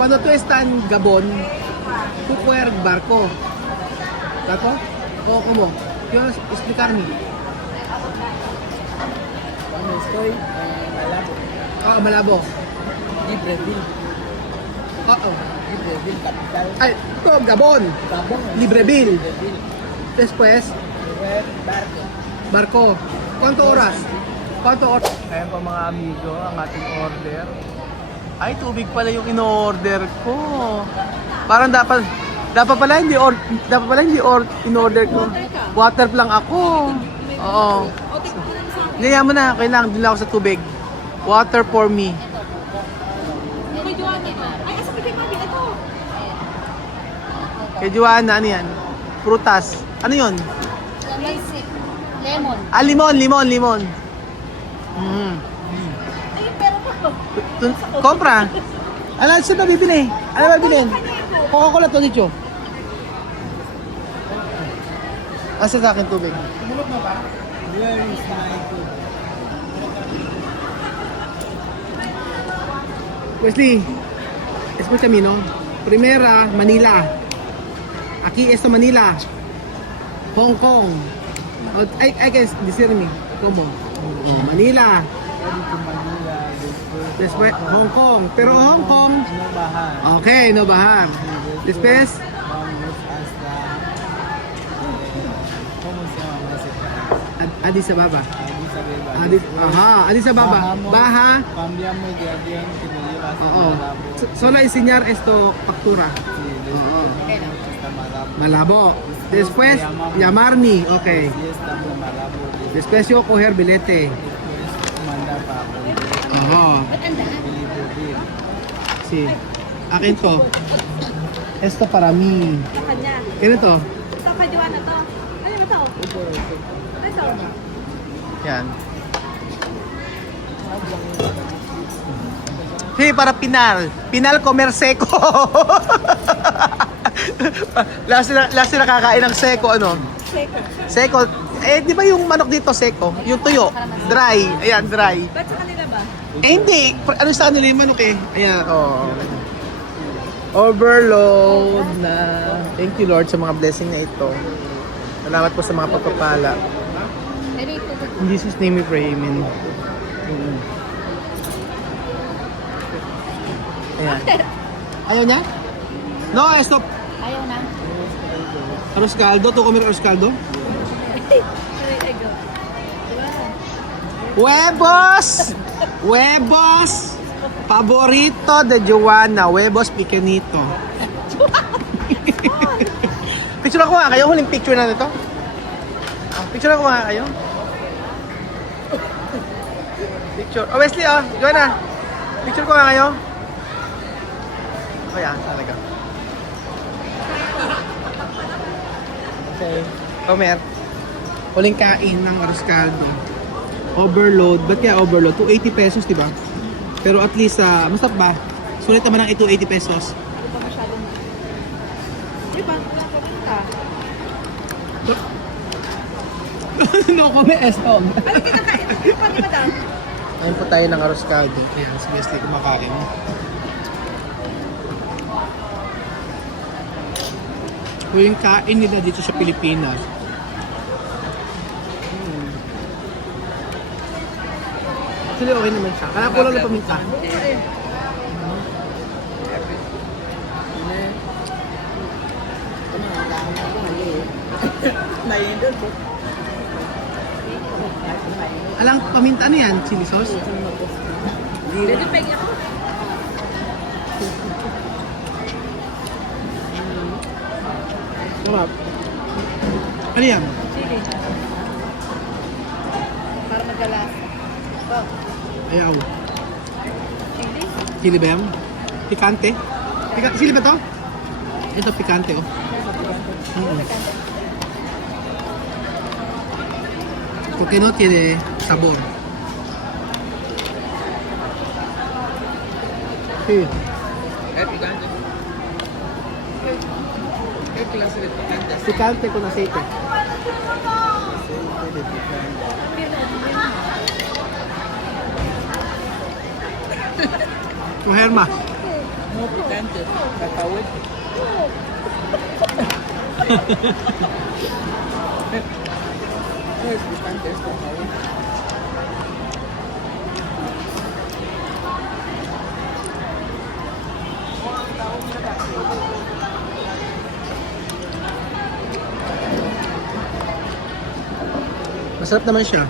Cuando tú estás en Gabón, tú puedes barco. ¿Tato? ¿O cómo? ¿Quieres explicarme? Cuando estoy en Malabo, Ah, Malabo. Libreville, Oo. Libreville, capital. Ay, ito, Gabon. Gabon. Libreville. Libreville. Después, Lugar, barco. barko. Quanto oras? Quanto oras? Ayan po mga amigo, ang ating order. Ay, tubig pala yung in-order ko. Parang dapat pala in-order ko. Water lang ako. Oo. Ngayon mo na, kailangan din lang ako sa tubig. Water for me. Kay Joanna. Ay, asa kay Mami, ito. Kay Joanna, ano yan? Prutas. Ano yun? Lemon. Ah, limon. Mm. Ay, pero ko. Kompra. Ano saan ba bibili? Ano ba bibili? Coca-Cola to dito. Asa sa akin tubig? Where is my food? Wesley, escúchame, ¿no? Primera, Manila. Aquí esto Manila. Hong Kong. Hay que decirme, ¿cómo? Manila. Ready to Manila, Después, Hong Kong. Pero Hong Kong, no bahan. okay, no bajar. Después, Vamos hasta... ¿Cómo se llama ese país? Addis Ababa. Addis Abeba. Addis Ababa. Bajamos, Baja. Cambiamos de avión que me lleva hasta Oo. Malabo. Solo enseñar esto, factura. Sí, Oo. vamos hasta Malabo. Malabo. Después, llamarme. Okay. Sí, estamos en Malabo. Después yo coger bilete. Después mandar para Bolivia. Oo. Libreville. Sí. Akin to. Esto para mí. Sa kanya. Ano to? Sa kay Joanna to. Ano ba to? Ito. Yan. Sí, para Pinal. Pinal comer seco. last na kakain ng seko, ano? Seko. Seko. Eh, di ba yung manok dito seko? Yung tuyo. Dry. Ayan, dry. Ba't sa kanila ba? Eh, hindi. Ano sa kanila yung manok eh? Ayan, oh. Overload na. Thank you Lord sa mga blessing na ito. Salamat po sa mga pagpapala. In Jesus' name we pray, amen. Ayan. Ayaw niya? No, stop. Ayaw na. Arroz caldo. To comer arroz caldo? Ay, go. Huevos! Huevos! Paborito de Joanna. Huevos picanito. Picture ako nga kayo. Huling picture na nito. Picture ako nga kayo. Picture. Oh, Wesley, oh. Joanna. Picture ko nga kayo. Oh, yan. Talaga. Okay. Comer. Huling kain ng arroz caldo. Overload. Ba't kaya overload? 280 pesos, di ba? Pero at least, masarap ba? Sulit naman ang 280 pesos. Hindi pa masyadong... Di ba? Wala pa ka. No come esto. Ano kinakain? Pati ba daw? Ayun po tayo ng arroz caldo. Ayan, si Wesley kumakain. Huling kain nila dito sa Pilipinas. Actually, okay naman siya. Kaya kulang na paminta. Mainit po. Alang paminta ano yan? Chili sauce? Ready pa ako. Sarap. Ano yan? Chili. Para magkalas. Oh, Ayaw. chili? Chili ba yan? Pikante? Chili ba to? Ito pikante oh. Porque no tiene sabor. Sí. ¿Qué clase de picante? Picante con aceite. Coger más. No, picante. Kakawit. No, es picante, es kakawit. Masarap naman siya.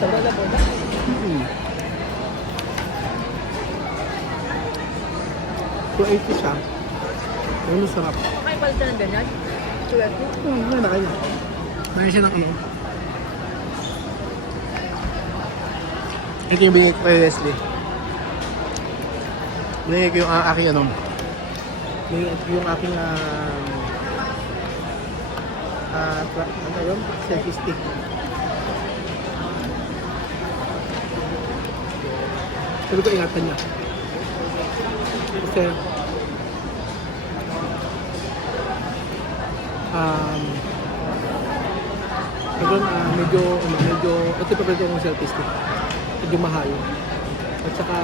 Sobrang labo na. Mm. 280 siya. Ano sarap. Okay, palitan ng ganyan. Tulad mo. Ano na kanya? Mayroon siya ng ano. Ito yung binigay ko kay Wesley. Binigay ko yung aking ano. Yung aking ano yun? Selfie stick. Sabi ko ingatan niya. Kasi medyo ito pa rin yung selfie stick. Medyo mahal. At saka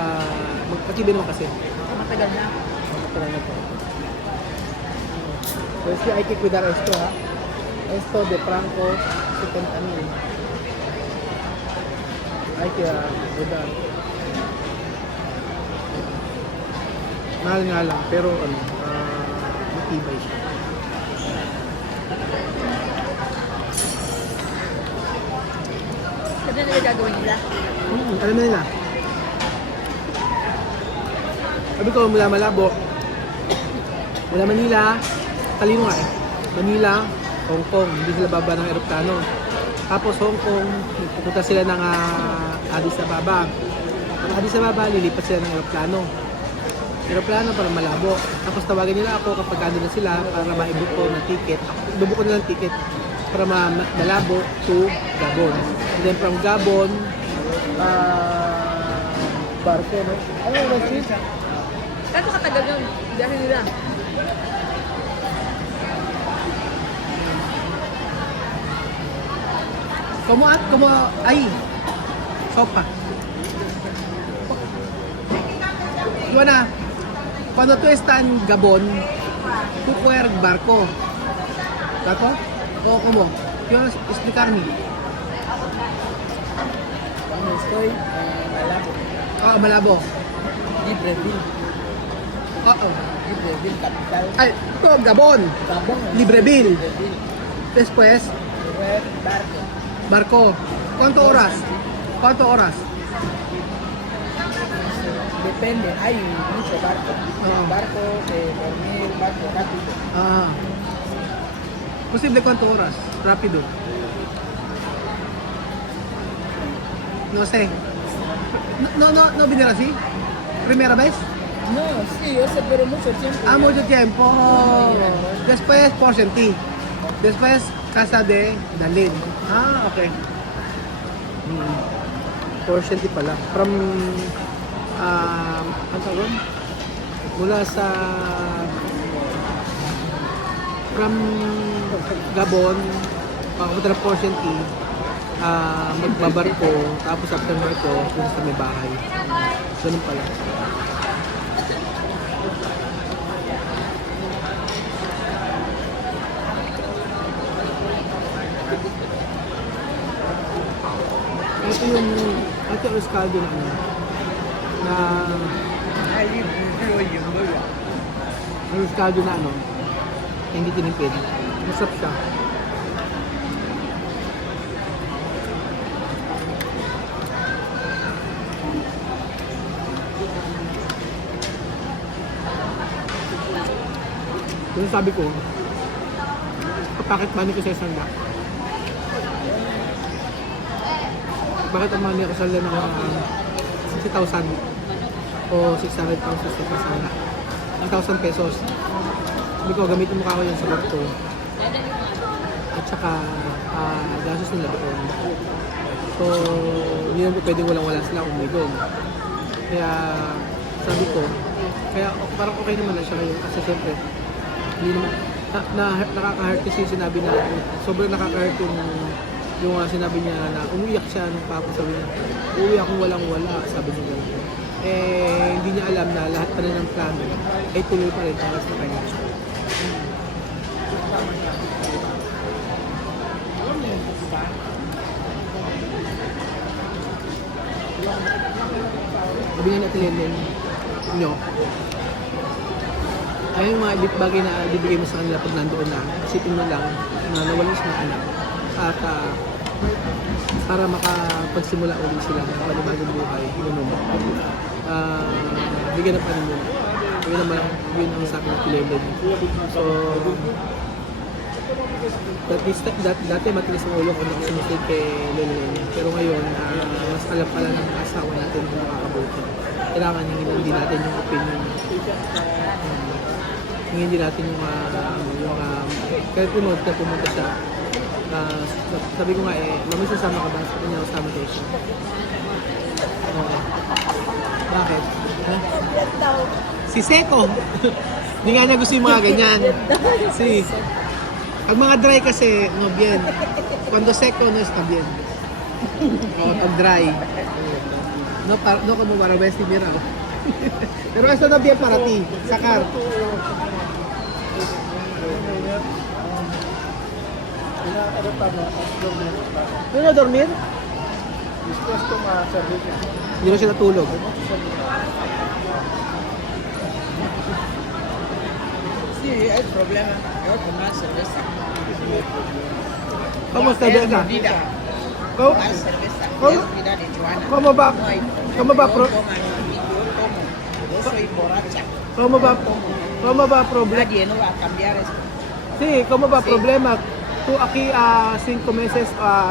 magpatibi naman kasi. Matagal na. Matagal na po. So si I kick with our esto ha. Esto de Franco 70,000. Ay kaya with our mahal nga lang, pero ano, matibay siya. Sabi na nila gagawin nila. Alam na nila. Sabi ko, mula Malabo, mula Manila, talino nga eh. Manila, Hong Kong, hindi sila baba ng eroplano. Tapos Hong Kong, pupunta sila ng Addis Ababa. Ang Addis Ababa, lilipat sila ng eroplano para Malabo. Tapos tawagan nila ako kapag ano na sila para maibuk ko ng ticket. Ibubook ko nila ng ticket para Malabo to Gabon. And then from Gabon, barko, no? Ano yung street? Kano katagal yun? Dahil nila. Ay, sopa. Iwana, cuando tú estás en Gabon, tú puedes barco. ¿Dato? O como? ¿Quieres explicarme? Cuando estoy en Malabo, Malabo. Libreville. Oo. Libreville, capital. Ay, ito, Gabon. Gabon. Libreville. Libreville. Después, Red barco. barco. ¿Cuánto horas? ¿Cuánto horas? Depende, hay mucho barco. Barco de dormir, barco rápido. Posible cuánto horas? Rápido. No sé. No viniera así. ¿Primera vez? No, sí, yo sé, pero mucho tiempo. Mucho tiempo. Después Porcenti. Después Casa de Dalin. Okay. Porcenti pala. From ano tawag? Mula sa from Gabon papunta ng Porcenti, magbabarko, tapos after barko dun sa may bahay. Ganun pala. Ito yung escaldo na ano, na yung escaldo na ano, hindi tinipid. Masarap siya. Yung sabi ko, kapakit money ko sa isang dak. Bakit ang money ko sa ng 60,000 o 600 pounds sa isang dak? 1,000 pesos. Sabi ko, gamitin mo ka ko yung sa barko. At saka, gastos nila doon. So, hindi naman pwedeng walang-wala sila kung may doon. Kaya, sabi ko, kaya parang okay naman na siya ngayon. Kasi siyempre, hindi naman, nakaka-hurt kasi yung sinabi na, sobrang nakaka-hurt yung sinabi niya na umiyak siya nung papa sabi niya, uwi akong walang-wala, sabi niya gano'n. Hindi niya alam na lahat pa rin ng plano ay tuloy pa rin para sa kanya. Sabi nga natin nyo, ay yung mga bagay na bibigay mo sa kanila pag nandoon na, isipin mo lang na nawalan siya ng anak at para makapagsimula ulit sila ng panibagong buhay, ganun. Bigyan ng panimula. Yun naman, yun ang sa akin na Pilenden. So, dati matilis ang ulo ko na sumusunod kay Lelen. Pero ngayon, mas alam pala ng asawa natin kung makakabuti. Kailangan hingin din natin yung opinion. Hingin din natin yung kahit pumunta siya. Sabi ko nga mamay sasama ka ba? Sabi niya, kasama tayo siya. Bakit? Si Seco! Hindi nga niya gusto yung mga ganyan. Ang mga dry kasi, no bien. Cuando seco, no está bien. Pag dry. No como para ver si mira. Pero esto no bien para ti. Sacar. ¿No dormir? Hindi na siya natulog. Sí, hay problema. Yo tomar cerveza. ¿Cómo está Es Delta? mi vida. ¿Cómo? Tomar cerveza. ¿Cómo? Es vida de Joana. ¿Cómo va? No hay- ¿Cómo va? Yo tomo, yo tomo. Yo soy borracha. ¿Cómo va problema? Nadie no va a cambiar esto. Sí, ¿cómo va Sí. problema? Tú aquí 5 meses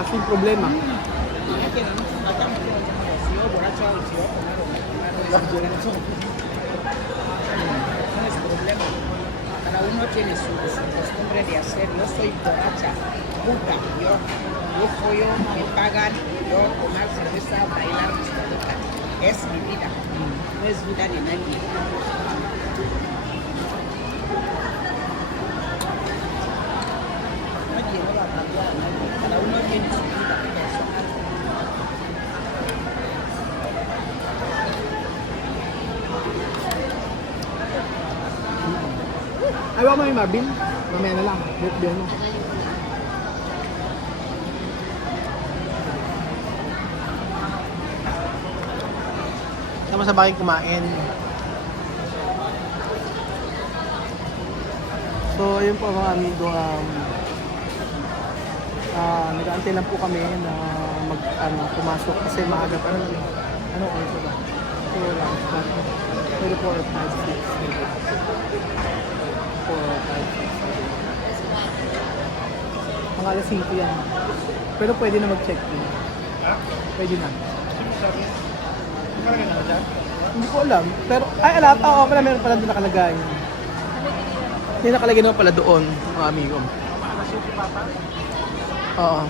sin problema. Es que nosotros matamos todo el mundo. Si yo borracho, si yo tomar o no tomar, no es problema. Cada uno tiene su costumbre de hacer. Yo soy borracha, puta. Yo follo, me pagan, yo tomar cerveza, bailar, discoteca. Es mi vida. No es vida de nadie. Nadie no va a cambiar. Cada uno tiene su vida personal. Ayaw mo yung Marvin? Mamaya na lang. Birthday mo. Sama sa bakit kumain. So, ayun po mga amigo. Nag-aantay lang po kami na pumasok kasi maaga pa rin. Ano oras ba? So, lang. 24 or 5, 6. Mga alas 5 yan. Pero pwede na mag-check-in. Pwede na. Hindi ko alam. Pero, alam. Oo, pala meron pala doon nakalagay. Hindi nakalagay naman pala doon, mga amigo. Oo.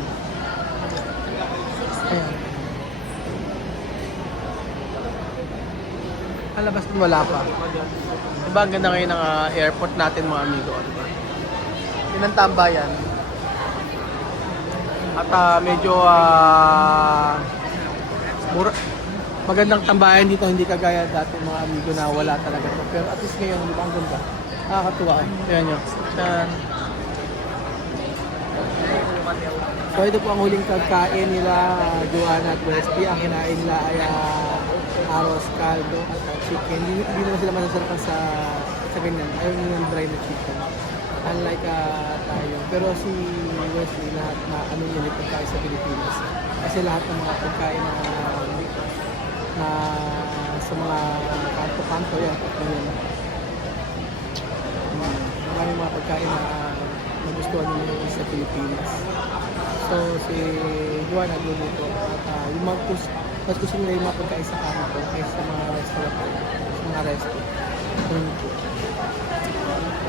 Ayan. Alabas din wala pa. Diba ang ganda ngayon ng airport natin mga amigo. Diba? Yun ang tambayan. At medyo magandang tambayan dito, hindi kagaya dati mga amigo na wala talaga. Pero at least ngayon, di ba ang ganda? Nakakatuwa. Tingnan nyo. Yan. So ito po ang huling kagkain nila, Joanna at Westy. Ang kinain nila ay arroz, caldo at chicken. Hindi naman sila masasarapan sa ganyan. Ayaw nila ng dry na chicken. Unlike tayo. Pero si Wesley, lahat na ano yun yung pagkain sa Pilipinas. Kasi lahat ng mga pagkain na sa mga kanto-kanto yan. Maraming mga pagkain na nagustuhan nila sa Pilipinas. So si Juan nagluluto at yung mga mas gusto nila yung mga pagkain sa kanto kaysa sa mga restaurant, sa mga resto.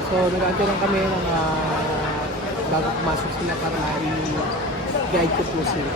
So nag-aantay lang kami ng bago pumasok sila para ma-guide ko po sila.